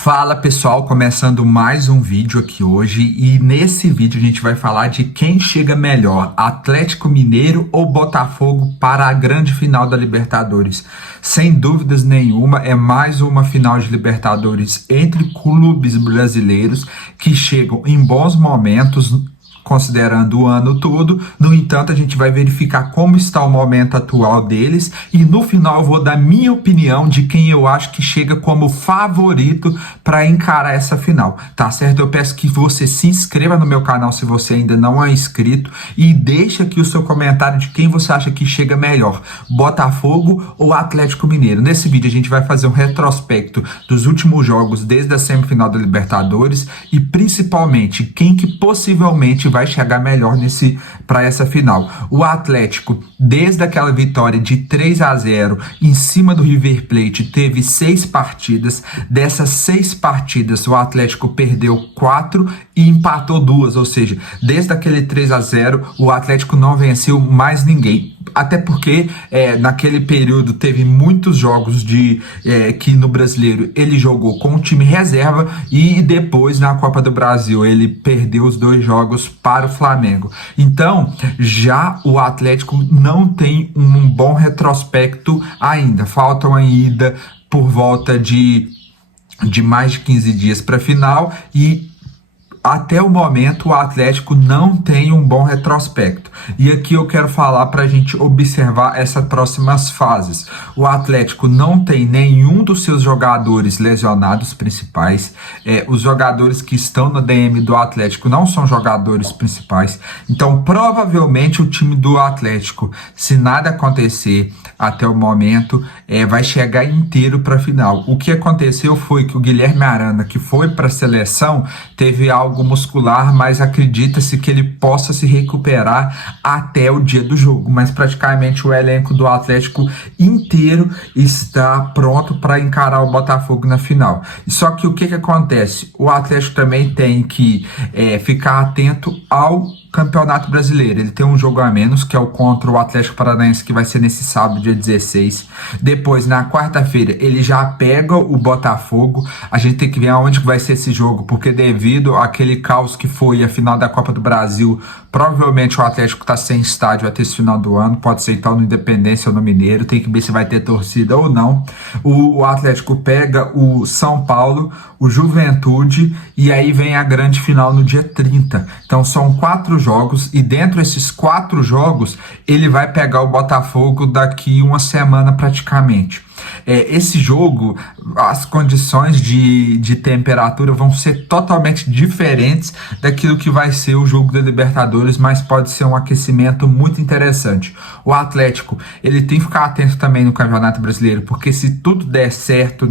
Fala pessoal, começando mais um vídeo aqui hoje e nesse vídeo a gente vai falar de quem chega melhor, Atlético Mineiro ou Botafogo para a grande final da Libertadores. Sem dúvidas nenhuma, é mais uma final de Libertadores entre clubes brasileiros que chegam em bons momentos, considerando o ano todo. No entanto, a gente vai verificar como está o momento atual deles e no final eu vou dar minha opinião de quem eu acho que chega como favorito para encarar essa final, tá certo? Eu peço que você se inscreva no meu canal se você ainda não é inscrito e deixe aqui o seu comentário de quem você acha que chega melhor, Botafogo ou Atlético Mineiro. Nesse vídeo a gente vai fazer um retrospecto dos últimos jogos desde a semifinal da Libertadores e principalmente quem que possivelmente vai chegar melhor para essa final. O Atlético, desde aquela vitória de 3-0 em cima do River Plate, teve 6 partidas. Dessas 6 partidas, o Atlético perdeu 4 e empatou 2, ou seja, desde aquele 3-0, o Atlético não venceu mais ninguém. Até porque naquele período teve muitos jogos que no Brasileiro ele jogou com o time reserva e depois na Copa do Brasil ele perdeu os 2 jogos para o Flamengo. Então já o Atlético não tem um bom retrospecto ainda. Faltam ainda por volta de mais de 15 dias para a final e até o momento o Atlético não tem um bom retrospecto. E aqui eu quero falar para a gente observar essas próximas fases. O Atlético não tem nenhum dos seus jogadores lesionados principais. Os jogadores que estão no DM do Atlético não são jogadores principais. Então provavelmente o time do Atlético, se nada acontecer até o momento, vai chegar inteiro para a final. O que aconteceu foi que o Guilherme Arana, que foi para a seleção, teve algo muscular, mas acredita-se que ele possa se recuperar até o dia do jogo. Mas praticamente o elenco do Atlético inteiro está pronto para encarar o Botafogo na final. Só que o que acontece? O Atlético também tem que ficar atento ao Campeonato Brasileiro. Ele tem um jogo a menos, que é o contra o Atlético Paranaense, que vai ser nesse sábado, dia 16. Depois, na quarta-feira, ele já pega o Botafogo. A gente tem que ver aonde vai ser esse jogo, porque devido àquele caos que foi a final da Copa do Brasil, provavelmente o Atlético está sem estádio até esse final do ano. Pode ser então no Independência ou no Mineiro. Tem que ver se vai ter torcida ou não. O Atlético pega o São Paulo, o Juventude, e aí vem a grande final no dia 30. Então são 4 jogos, e dentro desses 4 jogos ele vai pegar o Botafogo daqui uma semana praticamente. Esse jogo, as condições de temperatura vão ser totalmente diferentes daquilo que vai ser o jogo da Libertadores, mas pode ser um aquecimento muito interessante. O Atlético, ele tem que ficar atento também no Campeonato Brasileiro, porque se tudo der certo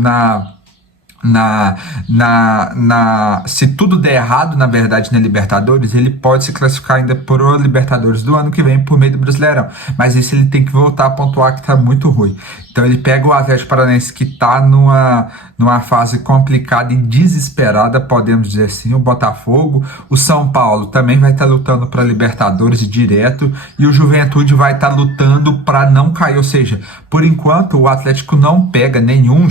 se tudo der errado, na verdade, na Libertadores, ele pode se classificar ainda por o Libertadores do ano que vem por meio do Brasileirão, mas isso ele tem que voltar a pontuar, que está muito ruim. Então ele pega o Atlético Paranaense, que está numa fase complicada e desesperada, podemos dizer assim, o Botafogo. O São Paulo também vai estar lutando para Libertadores direto, e o Juventude vai estar lutando para não cair, ou seja, por enquanto o Atlético não pega nenhum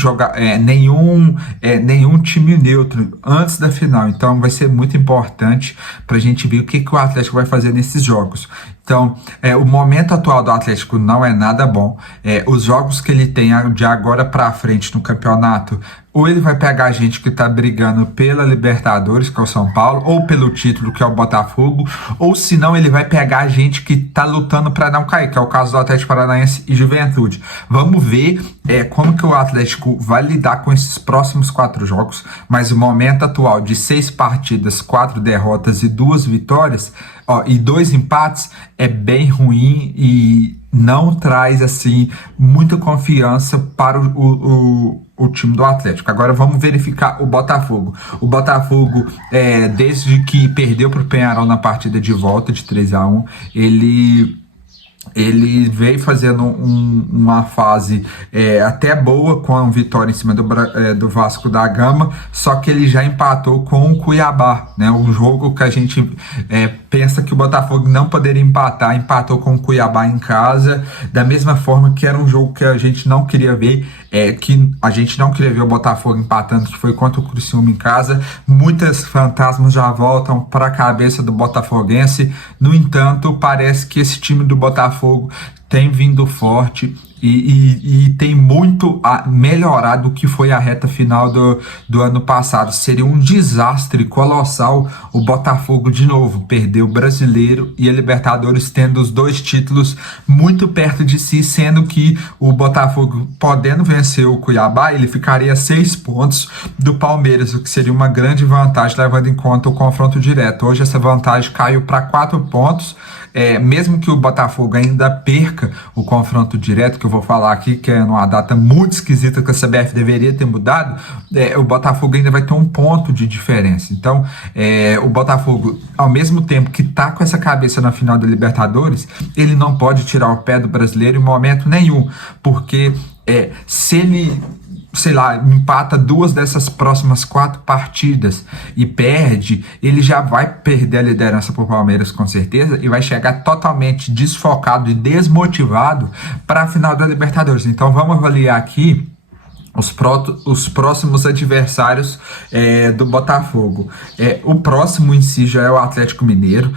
time neutro antes da final. Então vai ser muito importante para a gente ver o que o Atlético vai fazer nesses jogos. Então, o momento atual do Atlético não é nada bom. Os jogos que ele tem de agora para frente no campeonato, ou ele vai pegar a gente que está brigando pela Libertadores, que é o São Paulo, ou pelo título, que é o Botafogo, ou se não, ele vai pegar a gente que está lutando para não cair, que é o caso do Atlético Paranaense e Juventude. Vamos ver como que o Atlético vai lidar com esses próximos 4 jogos, mas o momento atual de 6 partidas, 4 derrotas e 2 vitórias, e 2 empates, é bem ruim e não traz assim muita confiança para o time do Atlético. Agora vamos verificar o Botafogo. O Botafogo, desde que perdeu para o Peñarol na partida de volta de 3-1, ele Ele veio fazendo uma fase até boa com a vitória em cima do Vasco da Gama, só que ele já empatou com o Cuiabá, né? Um jogo que a gente pensa que o Botafogo não poderia empatar, empatou com o Cuiabá em casa, da mesma forma que era um jogo que a gente não queria ver, que a gente não queria ver o Botafogo empatando, que foi contra o Criciúma em casa. Muitos fantasmas já voltam para a cabeça do botafoguense. No entanto, parece que esse time do Botafogo tem vindo forte e tem muito a melhorar do que foi a reta final do ano passado. Seria um desastre colossal o Botafogo de novo perder o Brasileiro e a Libertadores, tendo os dois títulos muito perto de si, sendo que o Botafogo, podendo vencer o Cuiabá, ele ficaria a 6 pontos do Palmeiras, o que seria uma grande vantagem, levando em conta o confronto direto. Hoje essa vantagem caiu para 4 pontos. Mesmo que o Botafogo ainda perca o confronto direto, que eu vou falar aqui, que é numa data muito esquisita que a CBF deveria ter mudado, o Botafogo ainda vai ter 1 ponto de diferença. Então, o Botafogo, ao mesmo tempo que está com essa cabeça na final da Libertadores, ele não pode tirar o pé do Brasileiro em momento nenhum, porque se ele, sei lá, empata 2 dessas próximas 4 partidas e perde, ele já vai perder a liderança para o Palmeiras com certeza e vai chegar totalmente desfocado e desmotivado para a final da Libertadores. Então vamos avaliar aqui os próximos adversários do Botafogo. O próximo em si já é o Atlético Mineiro.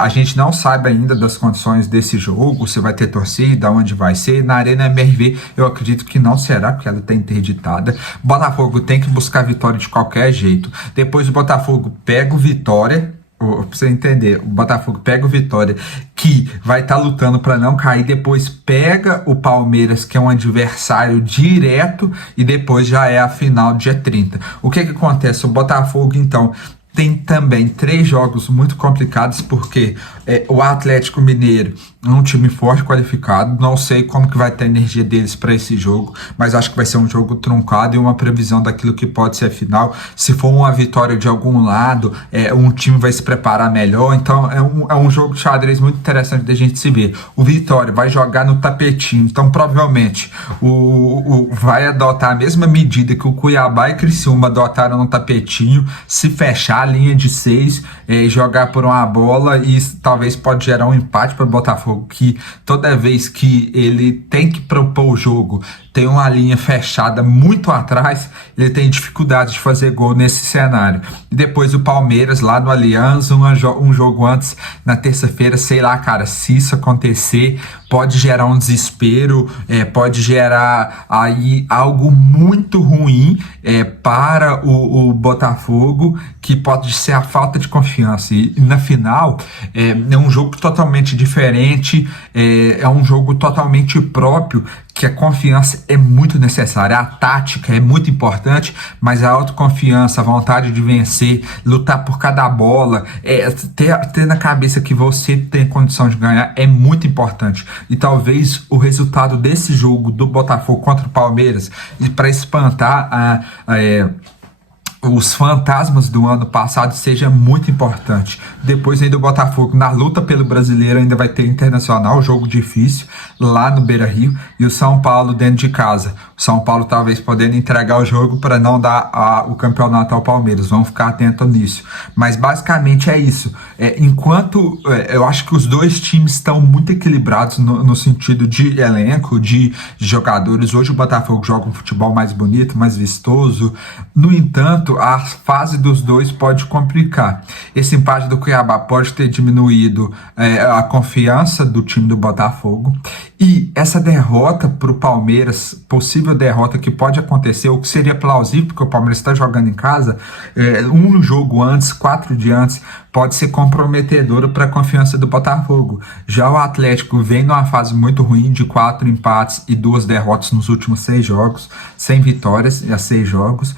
A gente não sabe ainda das condições desse jogo, se vai ter torcida, onde vai ser. Na Arena MRV eu acredito que não será, porque ela está interditada. O Botafogo tem que buscar vitória de qualquer jeito. Depois o Botafogo pega o Vitória. Pra você entender, o Botafogo pega o Vitória, que vai estar lutando para não cair, depois pega o Palmeiras, que é um adversário direto, e depois já é a final dia 30. O que acontece? O Botafogo, então, tem também 3 jogos muito complicados, porque o Atlético Mineiro é um time forte, qualificado. Não sei como que vai ter a energia deles para esse jogo, mas acho que vai ser um jogo truncado e uma previsão daquilo que pode ser a final. Se for uma vitória de algum lado, um time vai se preparar melhor. Então é um jogo de xadrez muito interessante da gente se ver. O Vitória vai jogar no tapetinho, então provavelmente vai adotar a mesma medida que o Cuiabá e Criciúma adotaram no tapetinho, se fechar a linha de 6, jogar por uma bola, e talvez pode gerar um empate para o Botafogo, que toda vez que ele tem que propor o jogo, tem uma linha fechada muito atrás, ele tem dificuldade de fazer gol nesse cenário. E depois o Palmeiras lá no Alianza, um jogo antes, na terça-feira, sei lá, cara, se isso acontecer, pode gerar um desespero, pode gerar aí algo muito ruim para o Botafogo, que pode ser a falta de confiança. E na final, é um jogo totalmente diferente, é um jogo totalmente próprio, que a confiança é muito necessária, a tática é muito importante, mas a autoconfiança, a vontade de vencer, lutar por cada bola, ter na cabeça que você tem condição de ganhar é muito importante. E talvez o resultado desse jogo do Botafogo contra o Palmeiras, para espantar os fantasmas do ano passado, seja muito importante. Depois ainda o Botafogo, na luta pelo Brasileiro, ainda vai ter Internacional, jogo difícil, lá no Beira-Rio, e o São Paulo dentro de casa. O São Paulo talvez podendo entregar o jogo para não dar o campeonato ao Palmeiras. Vamos ficar atentos nisso. Mas basicamente é isso. Enquanto eu acho que os dois times estão muito equilibrados no sentido de elenco, de jogadores. Hoje o Botafogo joga um futebol mais bonito, mais vistoso. No entanto, a fase dos dois pode complicar. Esse empate do Cuiabá pode ter diminuído a confiança do time do Botafogo. E essa derrota para o Palmeiras, possível derrota que pode acontecer, o que seria plausível, porque o Palmeiras está jogando em casa, um jogo antes, 4 dias antes, pode ser comprometedora para a confiança do Botafogo. Já o Atlético vem numa fase muito ruim, de 4 empates e 2 derrotas nos últimos 6 jogos, sem vitórias a 6 jogos.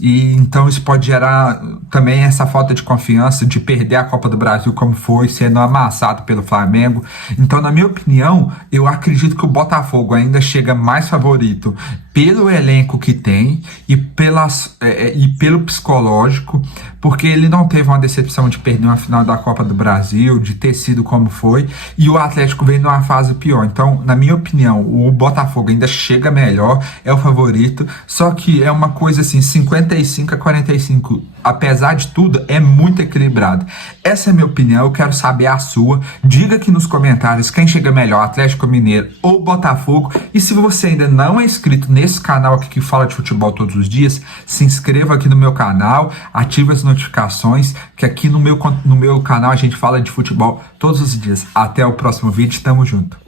E então isso pode gerar também essa falta de confiança, de perder a Copa do Brasil como foi, sendo amassado pelo Flamengo. Então, na minha opinião, eu acredito que o Botafogo ainda chega mais favorito pelo elenco que tem e pelo psicológico, porque ele não teve uma decepção de perder uma final da Copa do Brasil, de ter sido como foi, e o Atlético veio numa fase pior. Então, na minha opinião, o Botafogo ainda chega melhor, é o favorito, só que é uma coisa assim, 55-45, apesar de tudo, é muito equilibrado. Essa é a minha opinião, eu quero saber a sua. Diga aqui nos comentários quem chega melhor, Atlético Mineiro ou Botafogo. E se você ainda não é inscrito nesse canal aqui que fala de futebol todos os dias, se inscreva aqui no meu canal, ative as notificações, que aqui no meu canal a gente fala de futebol todos os dias. Até o próximo vídeo, tamo junto.